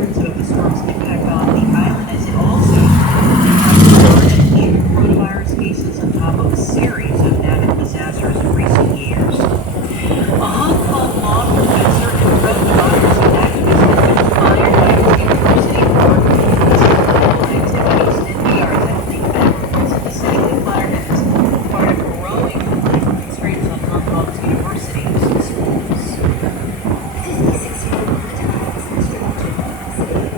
concerns of the storm's impact on the island as it also has surged in coronavirus cases on top of a series of natural disasters in recent years. A Hong Kong law professor and pro-democracy activist has been fired by his university for his political activities. NPR's Emily Fenn said the city declared it as part of growing political constraints on Hong Kong's universities and schools. 56-year-old activist Mr. City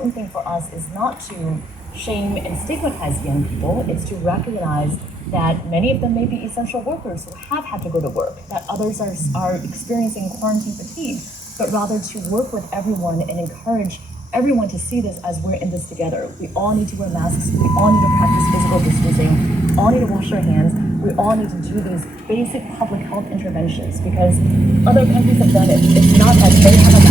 important thing for us is not to shame and stigmatize young people. It's to recognize that many of them may be essential workers who have had to go to work, that others are experiencing quarantine fatigue, but rather to work with everyone and encourage everyone to see this as we're in this together. We all need to wear masks. We all need to practice physical distancing. We all need to wash our hands. We all need to do these basic public health interventions because other countries have done it. It's not that they have a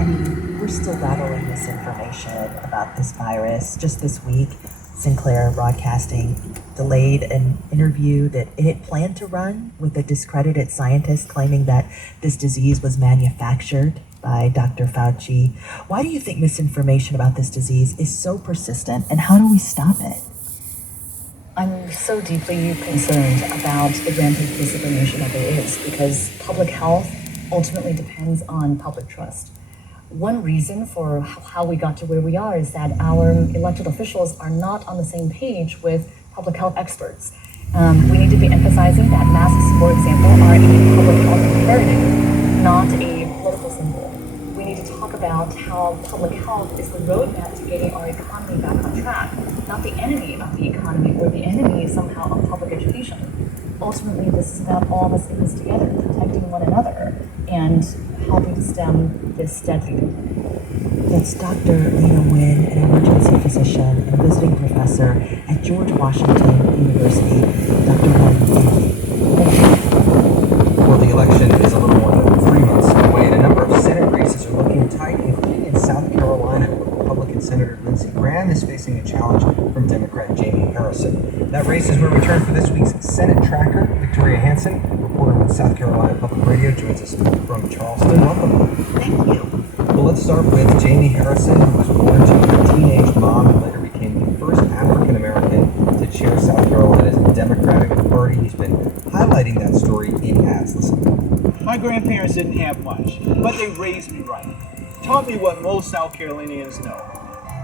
I mean, we're still battling misinformation about this virus. Just this week, Sinclair Broadcasting delayed an interview that it had planned to run with a discredited scientist claiming that this disease was manufactured by Dr. Fauci. Why do you think misinformation about this disease is so persistent, and how do we stop it? I'm so deeply concerned about the rampant misinformation that there is because public health ultimately depends on public trust. One reason for how we got to where we are is that our elected officials are not on the same page with public health experts. We need to be emphasizing that masks, for example, are a public health imperative, not a political symbol. We need to talk about how public health is the roadmap to getting our economy back on track, not the enemy of the economy or the enemy somehow of public education. Ultimately, this is about all of us in this together, protecting one another and helping to stem this deadly pandemic. That's Dr. Lena Wynn, an emergency physician and visiting professor at George Washington University. Dr. Wynn, thank you. Well, the election is a little more than 3 months away, and a number of Senate races are looking tight, including in South Carolina, where Republican Senator Lindsey Graham is facing a challenge from Democrat Jamie Harrison. That race is where we turn for this week's Senate Tracker. Victoria Hansen, reporter with South Carolina Public Radio, joins us from Charleston. Welcome. Thank you. Well, let's start with Jamie Harrison, who was born to a teenage mom and later became the first African American to chair South Carolina's Democratic Party. He's been highlighting that story in ads. Listen. My grandparents didn't have much, but they raised me right. Taught me what most South Carolinians know.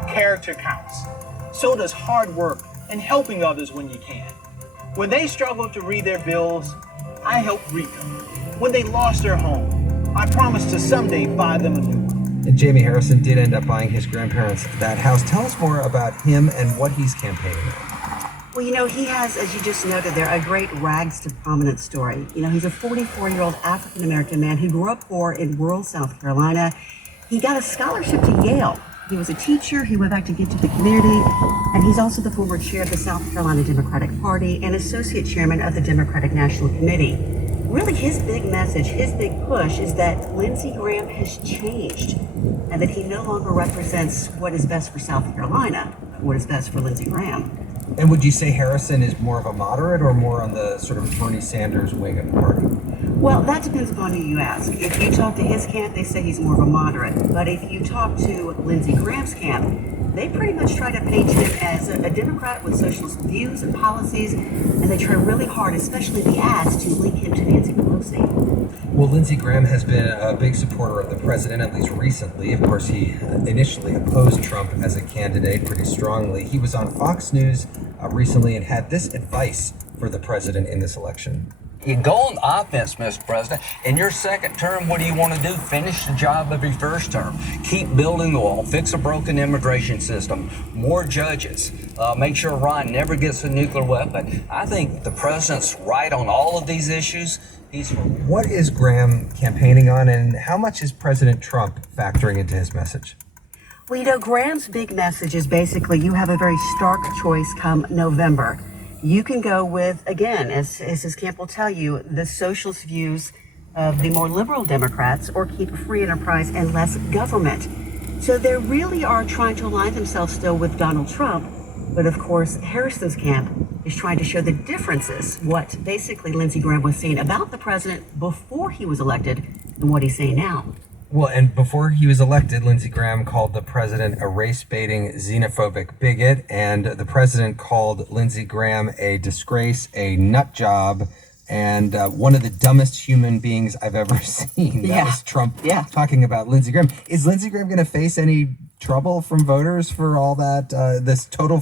Character counts. So does hard work and helping others when you can. When they struggled to read their bills, I helped read them. When they lost their home, I promised to someday buy them a new one. And Jamie Harrison did end up buying his grandparents that house. Tell us more about him and what he's campaigning on. Well, he has, as you just noted there, a great rags to prominence story. He's a 44-year-old African-American man who grew up poor in rural South Carolina. He got a scholarship to Yale. He was a teacher. He went back to give to the community. And he's also the former chair of the South Carolina Democratic Party and associate chairman of the Democratic National Committee. Really, his big message, his big push is that Lindsey Graham has changed and that he no longer represents what is best for South Carolina, what is best for Lindsey Graham. And would you say Harrison is more of a moderate or more on the sort of Bernie Sanders wing of the party? Well, that depends upon who you ask. If you talk to his camp, they say he's more of a moderate. But if you talk to Lindsey Graham's camp, they pretty much try to paint him as a Democrat with socialist views and policies, and they try really hard, especially the ads, to link him to Nancy Pelosi. Well, Lindsey Graham has been a big supporter of the president, at least recently. Of course, he initially opposed Trump as a candidate pretty strongly. He was on Fox News recently and had this advice for the president in this election. You go on offense, Mr. President. In your second term, what do you want to do? Finish the job of your first term. Keep building the wall. Fix a broken immigration system. More judges. Make sure Iran never gets a nuclear weapon. I think the president's right on all of these issues. What is Graham campaigning on, and how much is President Trump factoring into his message? Well, Graham's big message is basically you have a very stark choice come November. You can go with, again, as his camp will tell you, the socialist views of the more liberal Democrats, or keep a free enterprise and less government. So they really are trying to align themselves still with Donald Trump. But of course, Harrison's camp is trying to show the differences, what basically Lindsey Graham was saying about the president before he was elected and what he's saying now. Well, and before he was elected, Lindsey Graham called the president a race-baiting, xenophobic bigot, and the president called Lindsey Graham a disgrace, a nut job, and one of the dumbest human beings I've ever seen. That was Trump talking about Lindsey Graham. Is Lindsey Graham going to face any trouble from voters for all that, this total